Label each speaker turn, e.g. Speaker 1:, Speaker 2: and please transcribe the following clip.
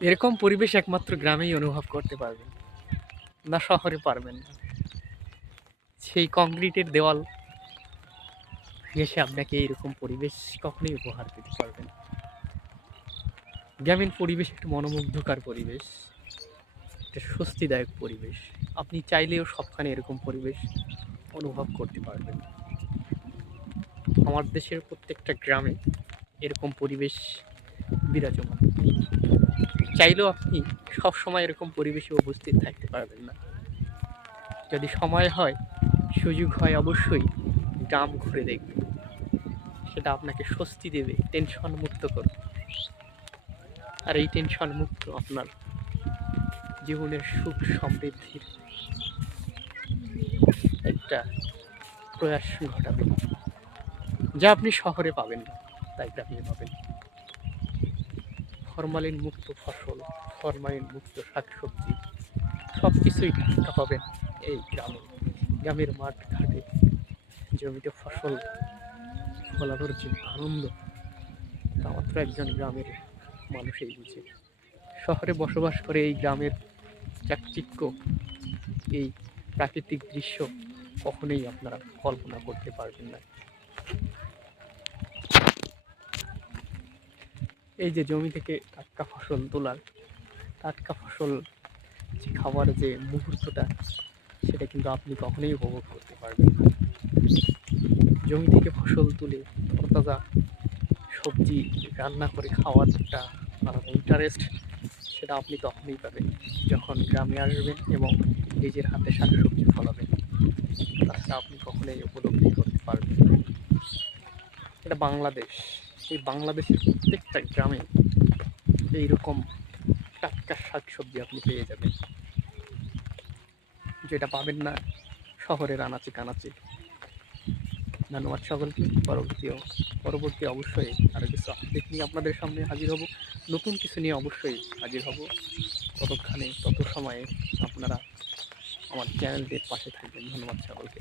Speaker 1: এরকম পরিবেশ একমাত্র গ্রামেই অনুভব করতে পারবেন। না শহরে পারবেন না। সেই কংক্রিটের দেওয়াল ঘেসে আপনাকে এইরকম পরিবেশ কখনোই উপহার দিতে পারবেন। গ্রামীণ পরিবেশ একটা মনোমুগ্ধকর পরিবেশ, একটা স্বস্তিদায়ক পরিবেশ। আপনি চাইলেও সবখানে এরকম পরিবেশ অনুভব করতে পারবেন। আমার দেশের প্রত্যেকটা গ্রামে এরকম পরিবেশ বিরাজমান। চাইলেও আপনি সব সময় এরকম পরিবেশে উপস্থিত থাকতে পারবেন না। যদি সময় হয়, সুযোগ হয়, অবশ্যই গ্রাম ঘুরে দেখবেন। সেটা আপনাকে স্বস্তি দেবে টেনশন মুক্ত করবে। আর এই টেনশন মুক্ত আপনার জীবনের সুখ সমৃদ্ধির একটা প্রয়াস ঘটাবে। যা আপনি শহরে পাবেন না, তাই গ্রামে পাবেন। ফরমালিন মুক্ত ফসল, ফরমালিন মুক্ত শাকসবজি সব কিছুই টাটকা পাবেন এই গ্রামে, গ্রামের মাঠ ঘাটে। জমিতে ফসল ফলানোর যে আনন্দ, তা মাত্র একজন গ্রামের মানুষই বুঝে। শহরে বসবাস করে এই গ্রামের চাকচিক্য, এই প্রাকৃতিক দৃশ্য কখনোই আপনারা কল্পনা করতে পারবেন না। এই যে জমি থেকে টাটকা ফসল তোলার, টাটকা ফসল যে খাওয়ার যে মুহূর্তটা, সেটা কিন্তু আপনি কখনোই উপভোগ করতে পারবেন না। জমি থেকে ফসল তুলে তরতাজা সবজি রান্না করে খাওয়ার একটা আলাদা ইন্টারেস্ট সেটা আপনি তখনই পাবেন যখন গ্রামে আসবেন এবং নিজের হাতে শাক সবজি ফলাবেন, তাছাড়া আপনি কখনোই উপলব্ধি করতে পারবেন এটা বাংলাদেশ। এই বাংলাদেশের প্রত্যেকটা গ্রামে এইরকম টাটকা শাকসবজি আপনি পেয়ে যাবেন। যেটা পাবেন না শহরের আনাচে কানাচে। ধন্যবাদ সকলকে। পরবর্তী পরবর্তী অবশ্যই আরও কিছু আপডেট নিয়ে আপনাদের সামনে হাজির হব। নতুন কিছু নিয়ে অবশ্যই হাজির হব। ততক্ষণে, তত সময়ে আপনারা আমার চ্যানেলটির পাশে থাকবেন। ধন্যবাদ সকলকে।